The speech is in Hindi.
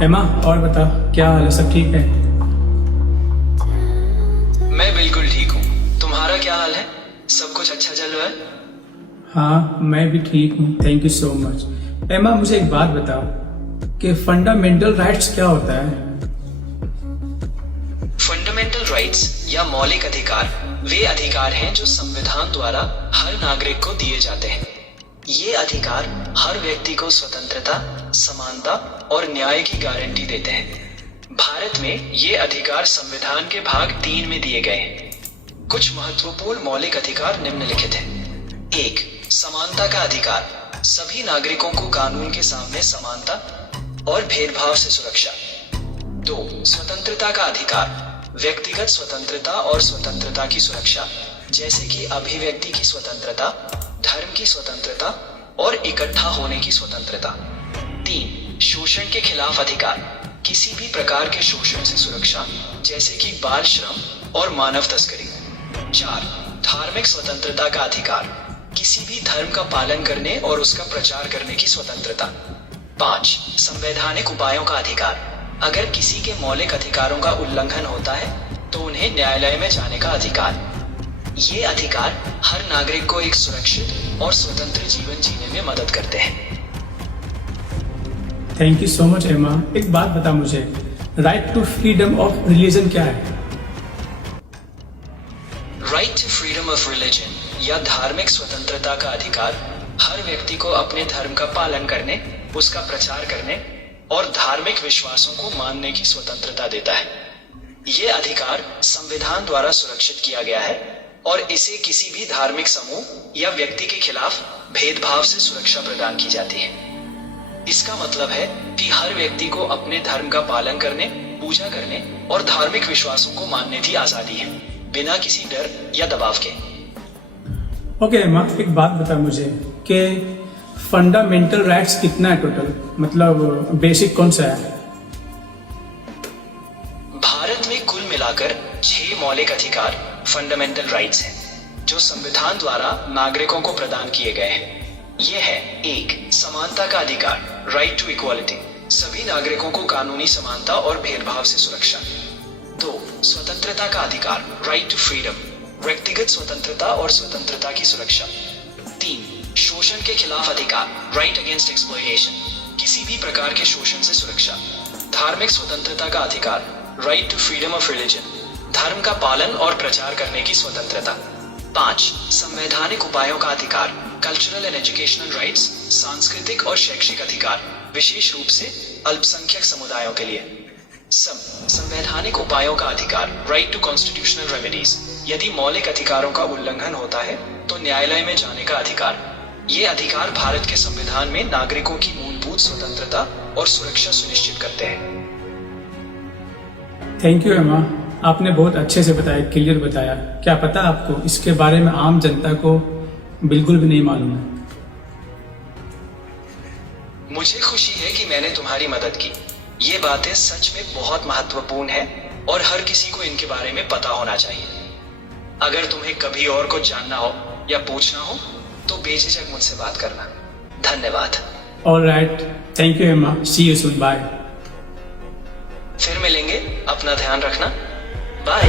एमा, और बता, क्या हाल है? सब ठीक है? मैं बिल्कुल ठीक हूँ। तुम्हारा क्या हाल है? सब कुछ अच्छा चल रहा है? हाँ, मैं भी ठीक हूँ, थैंक यू सो मच। एमा, मुझे एक बात बताओ कि फंडामेंटल राइट्स क्या होता है? फंडामेंटल राइट्स या मौलिक अधिकार वे अधिकार हैं जो संविधान द्वारा हर नागरिक को दिए जाते हैं। ये अधिकार हर व्यक्ति को स्वतंत्रता, समानता और न्याय की गारंटी देते हैं। भारत में ये अधिकार संविधान के भाग 3 में दिए गए हैं। कुछ महत्वपूर्ण मौलिक अधिकार निम्नलिखित हैं। 1. समानता का अधिकार, सभी नागरिकों को कानून के सामने समानता और भेदभाव से सुरक्षा। 2. स्वतंत्रता का अधिकार, व्यक्तिगत स्वतंत्रता और स्वतंत्रता की सुरक्षा, जैसे कि अभिव्यक्ति की स्वतंत्रता, धर्म की स्वतंत्रता और इकट्ठा होने की स्वतंत्रता। 3. शोषण के खिलाफ अधिकार, किसी भी प्रकार के शोषण से सुरक्षा, जैसे कि बाल श्रम और मानव तस्करी। 4. धार्मिक स्वतंत्रता का अधिकार, किसी भी धर्म का पालन करने और उसका प्रचार करने की स्वतंत्रता। 5. संवैधानिक उपायों का अधिकार, अगर किसी के मौलिक अधिकारों का उल्लंघन होता है तो उन्हें न्यायालय में जाने का अधिकार। ये अधिकार हर नागरिक को एक सुरक्षित और स्वतंत्र जीवन जीने में मदद करते हैं। थैंक यू सो मच एमा। एक बात बता मुझे, right to freedom of religion क्या है? Right to freedom of religion या धार्मिक स्वतंत्रता का अधिकार हर व्यक्ति को अपने धर्म का पालन करने, उसका प्रचार करने और धार्मिक विश्वासों को मानने की स्वतंत्रता देता है। ये अधिकार संविधान द्वारा सुरक्षित किया गया है और इसे किसी भी धार्मिक समूह या व्यक्ति के खिलाफ भेदभाव से सुरक्षा प्रदान की जाती है। इसका मतलब है कि हर व्यक्ति को अपने धर्म का पालन करने, पूजा करने और धार्मिक विश्वासों को मानने की आजादी है, बिना किसी डर या दबाव के। ओके एमा, एक बात बता मुझे कि फंडामेंटल राइट्स कितना है टोटल, मतलब बेसिक कौन सा है? भारत में कुल मिलाकर 6 मौलिक अधिकार फंडामेंटल राइट्स हैं, जो संविधान द्वारा नागरिकों को प्रदान किए गए हैं। ये है: 1. समानता का अधिकार, राइट टू इक्वालिटी, सभी नागरिकों को कानूनी समानता और भेदभाव से सुरक्षा। 2. स्वतंत्रता का अधिकार, राइट टू फ्रीडम, व्यक्तिगत स्वतंत्रता और स्वतंत्रता की सुरक्षा। 3. शोषण के खिलाफ अधिकार, राइट अगेंस्ट एक्सप्लॉयटेशन, किसी भी प्रकार के शोषण से सुरक्षा। धार्मिक स्वतंत्रता का अधिकार, right to freedom of religion, धर्म का पालन और प्रचार करने की स्वतंत्रता। 5. संवैधानिक उपायों का अधिकार, कल्चरल एंड एजुकेशनल राइट्स, सांस्कृतिक और शैक्षिक अधिकार, विशेष रूप से अल्पसंख्यक समुदायों के लिए। संवैधानिक उपायों का अधिकार, राइट टू कॉन्स्टिट्यूशनल रेमेडीज, यदि मौलिक अधिकारों का उल्लंघन होता है तो न्यायालय में जाने का अधिकार। ये अधिकार भारत के संविधान में नागरिकों की मूलभूत स्वतंत्रता और सुरक्षा सुनिश्चित करते हैं। थैंक यू एमा, आपने बहुत अच्छे से बताया, क्लियर बताया। क्या पता आपको इसके बारे में आम जनता को बिल्कुल भी नहीं मालूम है। मुझे खुशी है कि मैंने तुम्हारी मदद की। ये बातें सच में बहुत महत्वपूर्ण हैं और हर किसी को इनके बारे में पता होना चाहिए। अगर तुम्हें कभी और कुछ जानना हो या पूछना हो तो बेझिझक मुझसे बात करना। धन्यवाद। ऑलराइट, थैंक यू एमा, सी यू सून, बाय। फिर मिलेंगे, अपना ध्यान रखना, बाय।